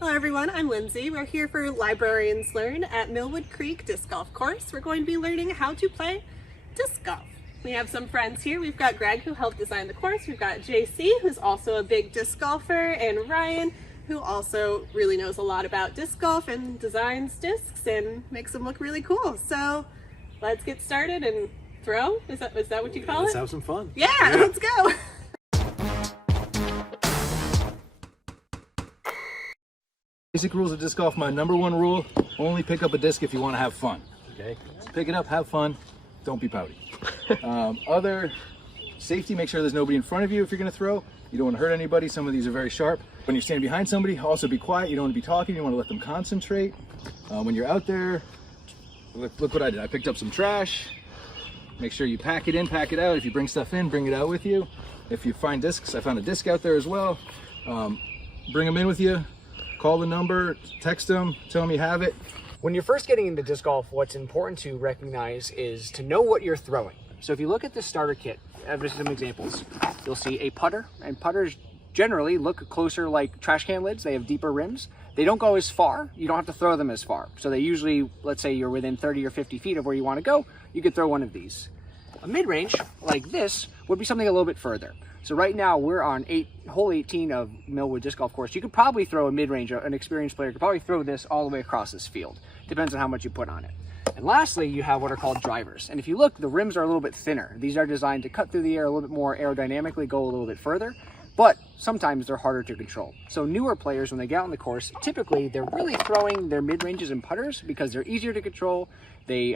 Hello everyone, I'm Lindsay. We're here for Librarians Learn at Millwood Creek Disc Golf Course. We're going to be learning how to play disc golf. We have some friends here. We've got Greg, who helped design the course. We've got JC, who's also a big disc golfer, and Ryan, who also really knows a lot about disc golf and designs discs and makes them look really cool. So let's get started and throw. Is that what you call it? Let's have some fun. Yeah, let's go. Basic rules of disc golf. My number one rule: only pick up a disc if you want to have fun. Okay, so pick it up, have fun, don't be pouty. Other safety: make sure there's nobody in front of you if you're going to throw. You don't want to hurt anybody. Some of these are very sharp. When you're standing behind somebody, also be quiet. You don't want to be talking. You want to let them concentrate. When you're out there, look what I did. I picked up some trash. Make sure you pack it in, pack it out. If you bring stuff in, bring it out with you. If you find discs, I found a disc out there as well. Bring them in with you. Call the number, text them, tell them you have it. When you're first getting into disc golf, what's important to recognize is to know what you're throwing. So if you look at the starter kit, just some examples, you'll see a putter, and putters generally look closer like trash can lids. They have deeper rims. They don't go as far. You don't have to throw them as far. So they usually, let's say you're within 30 or 50 feet of where you want to go, you could throw one of these. A mid-range like this would be something a little bit further. So right now we're on hole 18 of Millwood Disc Golf Course. You could probably throw a mid-range, an experienced player could probably throw this all the way across this field. Depends on how much you put on it. And lastly, you have what are called drivers. And if you look, the rims are a little bit thinner. These are designed to cut through the air a little bit more aerodynamically, go a little bit further, but sometimes they're harder to control. So newer players, when they get out on the course, typically they're really throwing their mid-ranges and putters because they're easier to control. They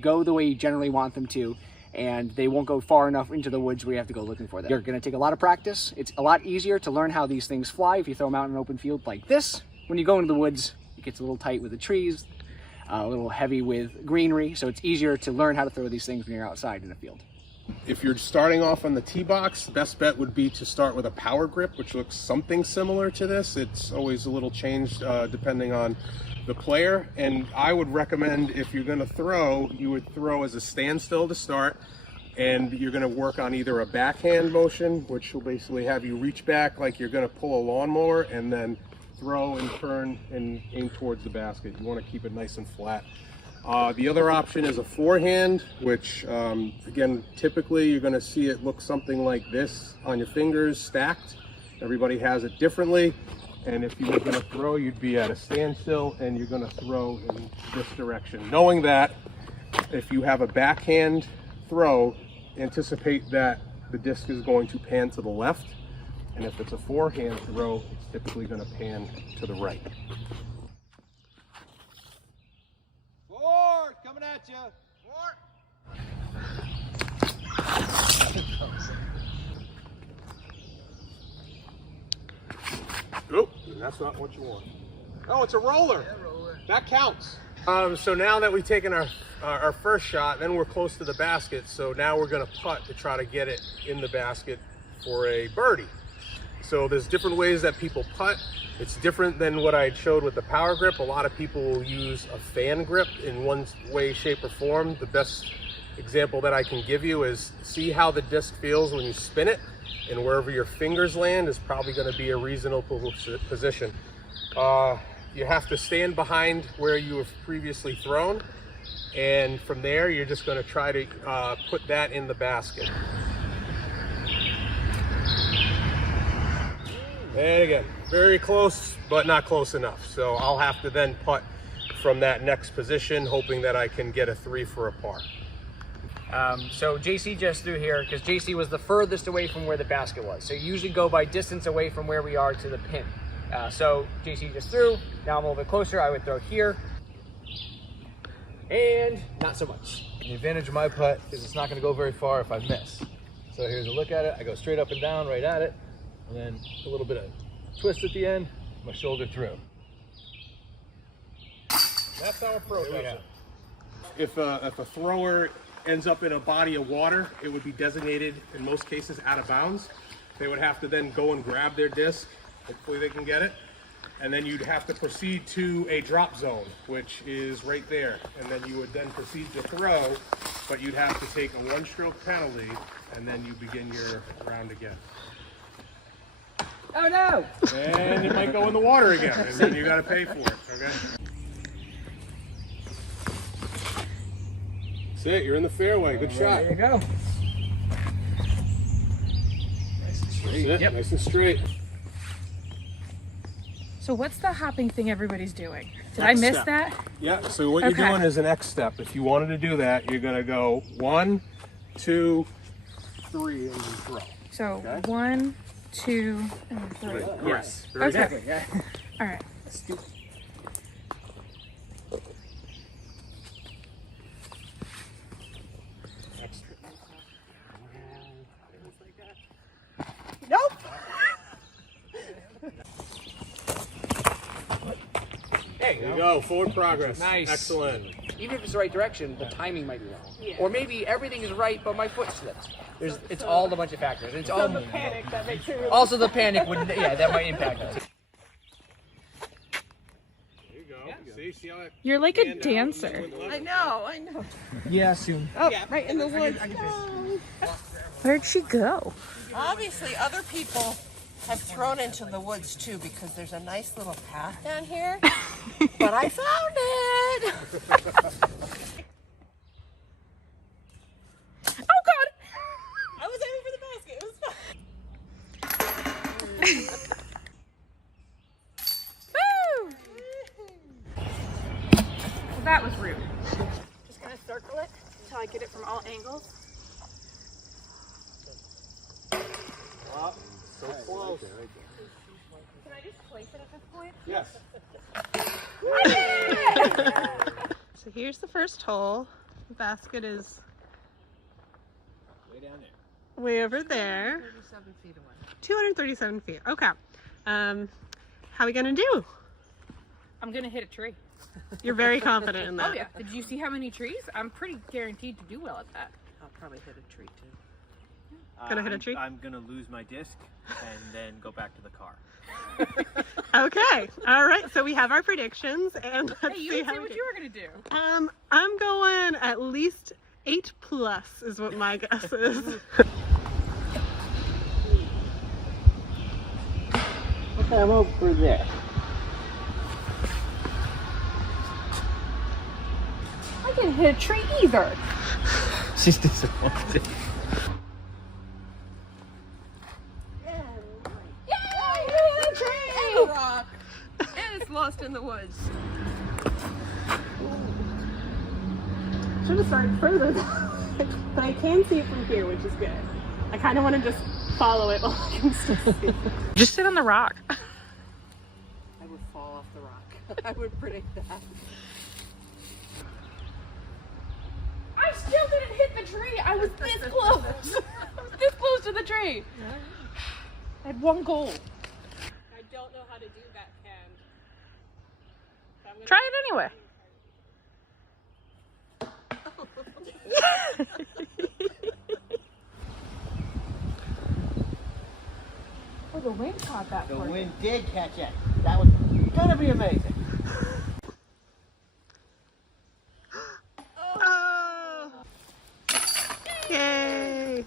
go the way you generally want them to, and they won't go far enough into the woods where you have to go looking for them. You're going to take a lot of practice. It's a lot easier to learn how these things fly if you throw them out in an open field like this. When you go into the woods, it gets a little tight with the trees, a little heavy with greenery, so it's easier to learn how to throw these things when you're outside in the field. If you're starting off on the tee box, the best bet would be to start with a power grip, which looks something similar to this. It's always a little changed depending on the player, and I would recommend, if you're going to throw, you would throw as a standstill to start, and you're going to work on either a backhand motion, which will basically have you reach back like you're going to pull a lawnmower, and then throw and turn and aim towards the basket. You want to keep it nice and flat. The other option is a forehand, which again, typically you're going to see it look something like this on your fingers stacked. Everybody has it differently. And if you were going to throw, you'd be at a standstill and you're going to throw in this direction. Knowing that if you have a backhand throw, anticipate that the disc is going to pan to the left. And if it's a forehand throw, it's typically going to pan to the right. Forward, coming at you. Oh, that's not what you want. Oh, it's a roller. Yeah, roller. That counts. So now that we've taken our first shot, then we're close to the basket. So now we're going to putt to try to get it in the basket for a birdie. So there's different ways that people putt. It's different than what I showed with the power grip. A lot of people will use a fan grip in one way, shape, or form. The best example that I can give you is see how the disc feels when you spin it, and wherever your fingers land is probably going to be a reasonable position. You have to stand behind where you have previously thrown, and from there you're just going to try to put that in the basket. And again, very close, but not close enough. So I'll have to then putt from that next position, hoping that I can get a 3 for a par. So JC just threw here because JC was the furthest away from where the basket was. So you usually go by distance away from where we are to the pin. So JC just threw. Now I'm a little bit closer. I would throw here. And not so much. The advantage of my putt is it's not going to go very far if I miss. So here's a look at it. I go straight up and down right at it, and then a little bit of twist at the end, my shoulder through. That's how approach it. If a thrower ends up in a body of water, it would be designated in most cases out of bounds. They would have to then go and grab their disc. Hopefully they can get it. And then you'd have to proceed to a drop zone, which is right there. And then you would then proceed to throw, but you'd have to take a 1-stroke penalty, and then you begin your round again. Oh no! And it might go in the water again, and then you got to pay for it. Okay. That's it. You're in the fairway. Good shot. There you go. Nice and straight. That's it. Yep. Nice and straight. So what's the hopping thing everybody's doing? Did I miss that? Yeah, so what you're doing is an X step. If you wanted to do that, you're going to go 1, 2, 3, and then throw. So 1, 2, and 3. Yes. Okay. Exactly. Yeah. All right. Nope. There There you go. Forward progress. Nice. Excellent. Even if it's the right direction, the timing might be wrong. Yeah. Or maybe everything is right, but my foot slips. It's all a bunch of factors. It's all The panic that makes it really also the panic would, yeah, that might impact us. There you go. See how it You're like a panned out and dancer. then went left? I know. Yeah, soon. Oh, yeah, right in the woods. Oh. Where'd she go? Obviously, other people have thrown into the woods too because there's a nice little path down here. But I found it! Oh God! I was aiming for the basket. It was fun. Woo! Well, that was rude. Just gonna circle it until I get it from all angles. Oh, so close. Can I just place it at this point? Yes. So here's the first hole. The basket is Way down there. way over there. 37 feet away. 237 feet. Okay. How are we gonna do? I'm gonna hit a tree. You're very confident in that. Oh yeah. Did you see how many trees? I'm pretty guaranteed to do well at that. I'll probably hit a tree too. Gonna hit a tree? I'm gonna lose my disc and then go back to the car. Okay. All right. So we have our predictions, and let's Hey, you see didn't how say we what do. you were gonna do. I'm going at least 8+ is what my guess is. Okay, I'm over there. I didn't hit a tree either. She's disappointed. And a rock. And it's lost in the woods. Should have started further, but I can see it from here, which is good. I kind of want to just follow it while I can still see. Just sit on the rock. I would fall off the rock. I would predict that. I still didn't hit the tree. I was this close. I was this close to the tree. I had one goal. I don't know how to do that, Ken. So I'm gonna Try it anyway. Oh, the wind caught that The part. wind did catch it. That was gonna be amazing. Oh! Yay!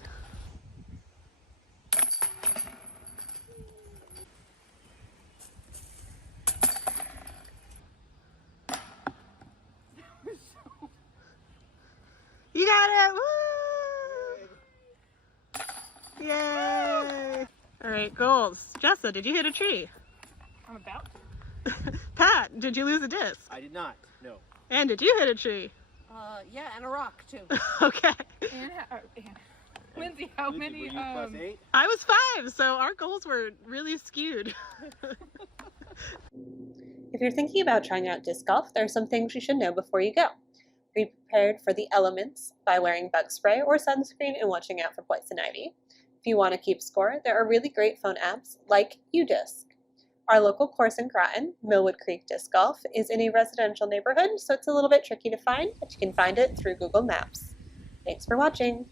You got it! Woo! Yay! All right, goals. Jessa, did you hit a tree? I'm about to. Pat, did you lose a disc? I did not. No. And did you hit a tree? Yeah, and a rock too. Okay. And Lindsay, how many? Were you +8? I was 5, so our goals were really skewed. If you're thinking about trying out disc golf, there are some things you should know before you go. Be prepared for the elements by wearing bug spray or sunscreen and watching out for poison ivy. If you want to keep score, there are really great phone apps like UDisc. Our local course in Groton, Millwood Creek Disc Golf, is in a residential neighborhood, so it's a little bit tricky to find, but you can find it through Google Maps. Thanks for watching.